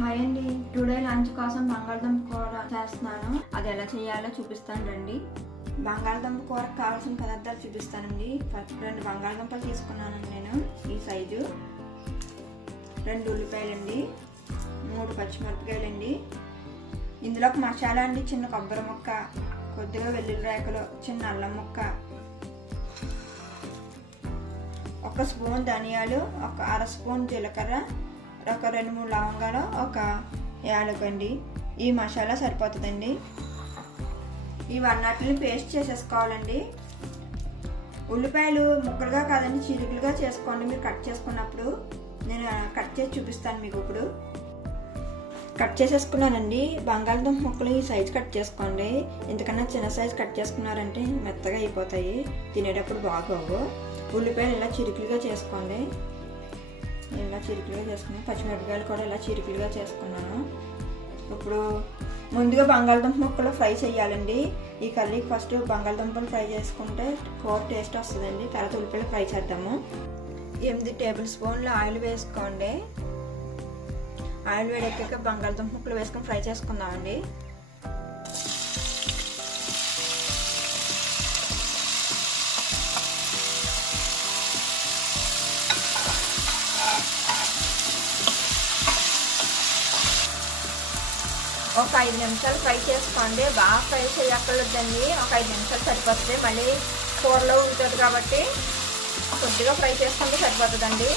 Hi అండి, today lunch కోసం బంగాళదుంప కూర చేస్తున్నాను. అది ఎలా చేయాలో చూపిస్తాను రండి. బంగాళదుంప కూరకు కావాల్సిన పదార్థాలు చూపిస్తానండి. 2 బంగాళదుంపలు తీసుకున్నానండి నేను ఈ సైజు, 2 ఉల్లిపాయలండి, 3 పచ్చిమిరపకాయలండి. ఇందులో మసాలా అండి, చిన్న కొబ్బరి ముక్క, కొద్దిగా వెల్లుల్లి రేకలు, చిన్న అల్లం ముక్క, 1 స్పూన్ ధనియాలు, 1/2 స్పూన్ జీలకర్ర, 2-3 లవంగాలు, 1 యాలకండి. ఈ మసాలా సరిపోతుందండి. ఇవన్నిటిని పేస్ట్ చేసేసుకోవాలండి. ఉల్లిపాయలు ముక్కలుగా కాదండి, చిరుకులుగా చేసుకోండి. మీరు కట్ చేసుకున్నప్పుడు నేను కట్ చేసి చూపిస్తాను మీకు. ఇప్పుడు కట్ చేసేసుకున్నానండి. బంగాళదుంప ముక్కలు ఈ సైజు కట్ చేసుకోండి. ఇంతకన్నా చిన్న సైజు కట్ చేసుకున్నారంటే మెత్తగా అయిపోతాయి, తినేటప్పుడు బాగోవు. ఉల్లిపాయలు ఇలా చిరుకులుగా చేసుకోండి. ఇలా చిరుకులుగా చేసుకున్నాను. పచ్చిమిరపకాయలు కూడా ఇలా చిరుకులుగా చేసుకున్నాను. ఇప్పుడు ముందుగా బంగాళదుంప ముక్కలు ఫ్రై చేయాలండి. ఈ కర్రీకి ఫస్ట్ బంగాళదుంపలు ఫ్రై చేసుకుంటే కూర టేస్ట్ వస్తుందండి. తర్వాత ఉల్లిపాయలు ఫ్రై చేద్దాము. 8 టేబుల్ స్పూన్లు ఆయిల్ వేసుకోండి. ఆయిల్ వేడెక్కాక బంగాళదుంప ముక్కలు వేసుకొని ఫ్రై చేసుకుందామండి. ఒక 5 నిమిషాలు ఫ్రై చేసుకోండి. బాగా ఫ్రై చేయక్కర్లేదండి, ఒక 5 నిమిషాలు సరిపోతుంది. మళ్ళీ కూరలో ఉంటుంది కాబట్టి కొద్దిగా ఫ్రై చేసుకుంటే సరిపోతుందండి.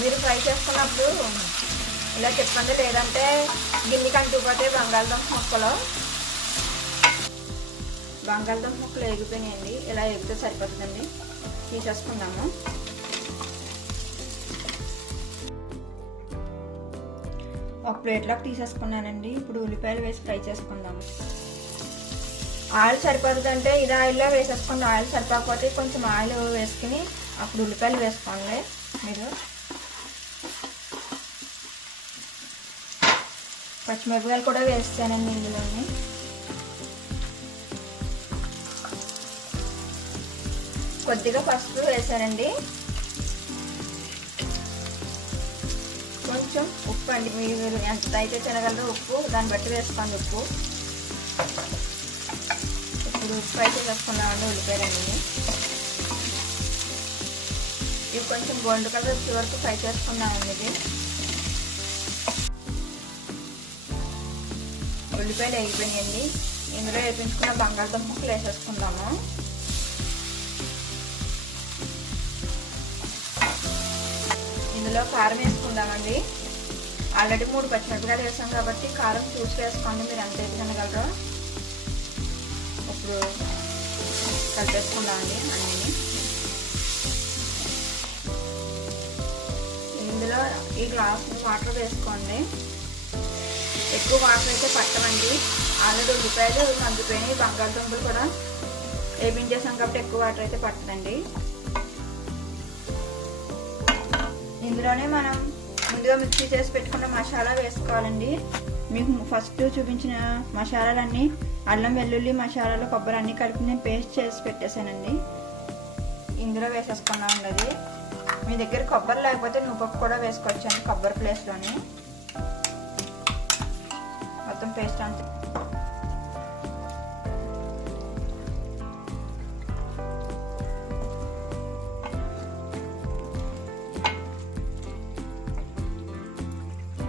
మీరు ఫ్రై చేసుకున్నప్పుడు ఇలా చెప్పండి, లేదంటే గిన్నెకి అంటుకుపోతే బంగాళదుంప ముక్కలు ఎగిపోయినాయండి. ఇలా ఎగితే సరిపోతుందండి. తీసేసుకుందాము. ఒక ప్లేట్లోకి తీసేసుకున్నానండి. ఇప్పుడు ఉల్లిపాయలు వేసి ఫ్రై చేసుకుందాము. ఆయిల్ సరిపోతుందంటే ఇది ఆయిల్లో వేసేసుకోండి. ఆయిల్ సరిపోకపోతే కొంచెం ఆయిల్ వేసుకుని అప్పుడు ఉల్లిపాయలు వేసుకోండి. మీరు పచ్చిమిరపకాయలు కూడా వేస్తానండి ఇందులోని. కొద్దిగా పసుపు వేసానండి. కొంచెం ఉప్పు అండి, మీరు ఎంత అయితే తినగలరో ఉప్పు దాన్ని బట్టి వేసుకోండి. ఉప్పు ఇప్పుడు ఫ్రై చేసుకున్నామండి ఉల్లిపాయలన్నీ. ఇవి కొంచెం గోల్డ్ కలర్ వచ్చే వరకు ఫ్రై చేసుకున్నామండి. ఇది ఉల్లిపాయలు వేగిపోయినాయండి. ఇందులో వేపించుకున్న బంగాళదుంప ముక్కలు వేసేసుకుందాము. ఇందులో కారం వేసుకుందామండి. ఆల్రెడీ 3 పచ్చిమిరపకాయలు వేసాం కాబట్టి కారం చూసి వేసుకోండి, మీరు ఎంత అయితే తినగలరో. ఇప్పుడు కలిపేసుకుందామండి అన్నీ. ఇందులో ఈ గ్లాసు వాటర్ వేసుకోండి. ఎక్కువ వాటర్ అయితే పట్టమండి. ఆల్రెడీ ఉల్లిపాయలు మగ్గిపోయినాయి, బంగాళదుంపలు కూడా వేపించేసాం కాబట్టి ఎక్కువ వాటర్ అయితే పట్టదండి. ఇందులోనే మనం ముందుగా మిక్సీ చేసి పెట్టుకున్న మసాలా వేసుకోవాలండి. మీకు ఫస్ట్ చూపించిన మసాలాలన్నీ అల్లం వెల్లుల్లి మసాలాలు కొబ్బరి అన్నీ కలిపి నేను పేస్ట్ చేసి పెట్టేశానండి. ఇందులో వేసేసుకున్నామండి. అది మీ దగ్గర కొబ్బరి లేకపోతే నువ్వుపప్పు కూడా వేసుకోవచ్చండి. కొబ్బరి ప్లేస్లోని మొత్తం పేస్ట్ అంతా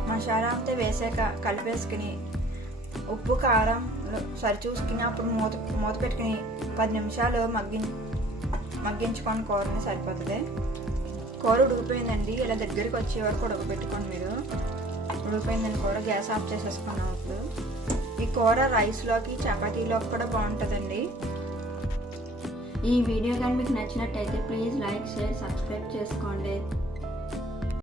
మసాలా అంతా వేసాక కలిపేసుకుని ఉప్పు కారం సరి చూసుకుని అప్పుడు మూత పెట్టుకుని 10 నిమిషాలు మగ్గించుకొని కూరని సరిపోతుంది. కూర ఉడికిపోయిందండి. ఇలా దగ్గరికి వచ్చే వరకు ఉడకబెట్టుకోండి. మీరు ఉడికిపోయిందని కూడా గ్యాస్ ఆఫ్ చేసేసుకున్నాం. ఇప్పుడు ఈ కూర రైస్లోకి చపాతీలోకి కూడా బాగుంటుందండి. ఈ వీడియో కానీ మీకు నచ్చినట్టయితే ప్లీజ్ లైక్, షేర్, సబ్స్క్రైబ్ చేసుకోండి.